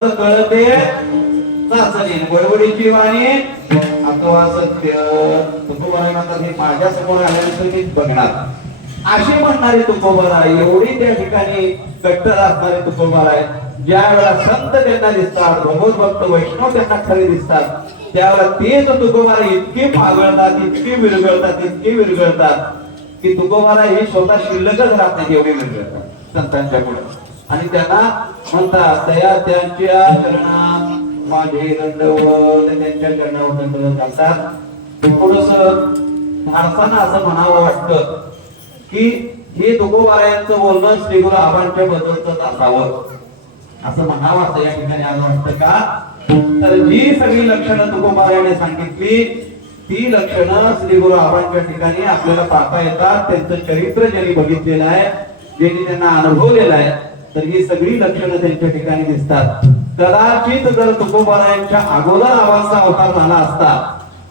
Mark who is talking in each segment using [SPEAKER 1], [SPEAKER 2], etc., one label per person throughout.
[SPEAKER 1] कळते चाचणी बडबडीची वाणी अथवा सत्य तुकोबाराय म्हणतात हे माझ्यासमोर आल्यानंतर मी बघणार असे म्हणणारे तुकोबारा एवढी त्या ठिकाणी कट्टर असणारे तुकोबाराय ज्या वेळेला संत त्यांना दिसतात भगवत भक्त वैष्णव त्यांना खरे दिसतात त्यावेळेला तेच तुकोबारा इतके पागळतात इतके विरगळतात इतके विरगळतात की तुकोबारा हे स्वतः शिल्लकच राहत नाही एवढे विरगळतात संतांच्या पुढे. आणि त्यांना म्हणतात दया त्यांच्या चरणात माझे दंडवत त्यांच्या चरणावर दंडवत घालतात. थोडस धाडसानं असं म्हणावं वाटतं की हे तुकोबारायांचं बोलणं श्री गुरु आबांच्या बद्दलच असावं. असं म्हणावं असं या ठिकाणी आलं वाटतं का? तर जी सगळी लक्षणं तुकोबारायाने सांगितली ती लक्षणं श्री गुरु आबांच्या ठिकाणी आपल्याला पाहता येतात. त्यांचं चरित्र ज्यांनी बघितलेलं आहे ज्यांनी त्यांना अनुभवलेलं आहे तर ही सगळी लक्षणं त्यांच्या ठिकाणी दिसतात. कदाचित जर तुकोबारायांच्या अगोदर आबांचा अवतार झाला असता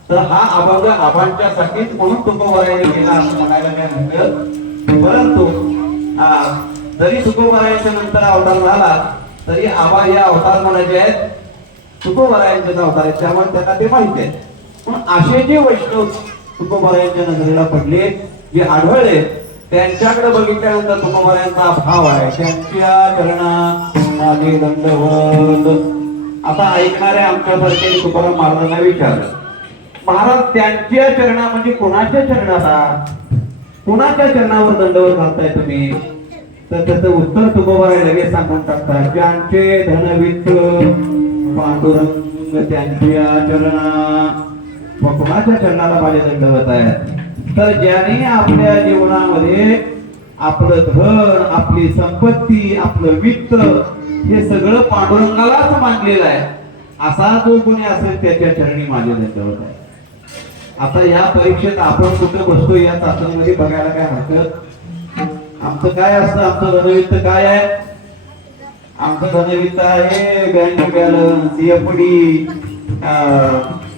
[SPEAKER 1] तर हा अभंग आबांच्यासाठीच म्हणून तुकोबारायांनी केला असं म्हणायला काय म्हणतं परंतु हा, जरी तुकोबारायांच्या नंतर अवतार झाला तरी आबा हे अवतार म्हणायचे आहेत तुकोबारायांचे अवतार आहेत त्यामुळे त्यांना ते माहिती आहे पण असे जे वैष्णव तुकोबारायांच्या नजरेला पडले जे आढळले त्यांच्याकडे बघितल्यानंतर तुकोबारायांचा भाव आहे. त्यांच्या चरणा मागे दंडवत आता ऐकणाऱ्या आमच्यासारखे तुकाराम महाराजांना विचारलं महाराज त्यांच्या चरणा म्हणजे कोणाच्या चरणाला कोणाच्या चरणावर दंडवत घालताय तुम्ही? तर त्याचं उत्तर तुकोबारा लगेच सांगून टाकतात ज्यांचे धनवित्त पांडुरंग त्यांच्या चरणा कोणाच्या चरणाला माझे दंडवत आहे तर ज्याने आपल्या जीवनामध्ये आपलं धन आपली संपत्ती आपलं वित्त हे सगळं पांडुरंगालाच मानलेलं आहे असा जो कोणी असेल त्याच्या चरणी माझे दंडवत आहे. आता या परीक्षेत आपण कुठे बसतो या चाचणीमध्ये बघायला काय हरकत? आमचं काय असतं? आमचं धनवित्त काय आहे? आमचं धनवित्त आहे बँक बॅलन्स एफडी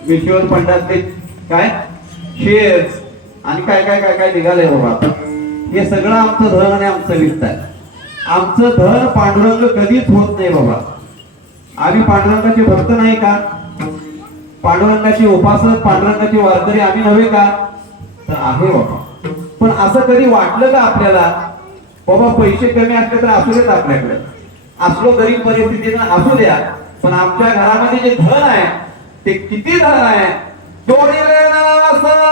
[SPEAKER 1] म्युच्युअल फंडातले काय? शेअर्स. आणि काय काय काय काय निघालंय बाबा हे सगळं आमचं धन आणि आमचं वित्त आहे. आमचं धन पांडुरंग कधीच होत नाही बाबा. आम्ही पांडुरंगाचे भक्त नाही का? पांडुरंगाचे उपासक पांडुरंगाचे वारकरी आम्ही नव्हे का? तर आहे बाबा. पण असं कधी वाटलं का आपल्याला? बाबा पैसे कमी असले तर असू देत आपल्याकडे. असलो गरीब परिस्थितीनं असू द्या. पण आमच्या घरामध्ये जे धन आहे ते किती धन आहे? जोडीले ना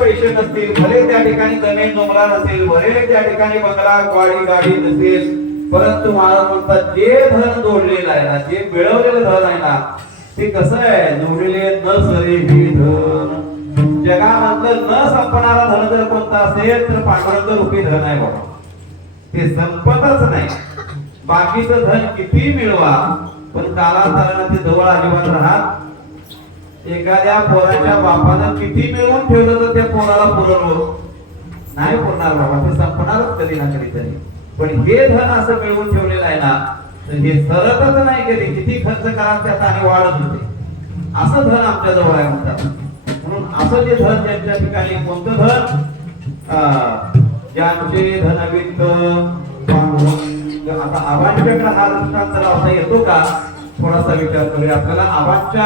[SPEAKER 1] पैसे नसतील भले त्या ठिकाणी जमीन डोंगरा नसेल भले त्या ठिकाणी बंगला वाडी गाडी नसेल परंतु महाराज म्हणतात जे धन जोडलेलं आहे ना जे मिळवलेलं धन आहे ना ते कसं आहे? जोडलेले न सरे हे धन. जगामधलं न संपणारा धन जर कोणता असेल तर पांडुरंग रूपी धन आहे बाबा. ते संपतच नाही. बाकीचं धन किती मिळवा पण कालांतराने ते जवळ अजिबात राहत एखाद्या पोराच्या बापानं किती मिळवून ठेवलं तर त्या पोराला पुरवलं? नाही पुरणार बाबा ते संपणारच कधी ना कधीतरी. पण हे धन असं मिळवून ठेवलेलं आहे ना तर हे सरतच नाही कधी. किती खर्च करा त्यात आणि वाढत होते. असं धन आमच्या जवळ आहे म्हणतात. म्हणून असं जे धन त्यांच्या ठिकाणी कोणतं धन? ज्यांचे धनवित्त आता आबांच्याकडे हा दृष्टांत लावता येतो का? थोडासा विचार करूया. आपल्याला आबांच्या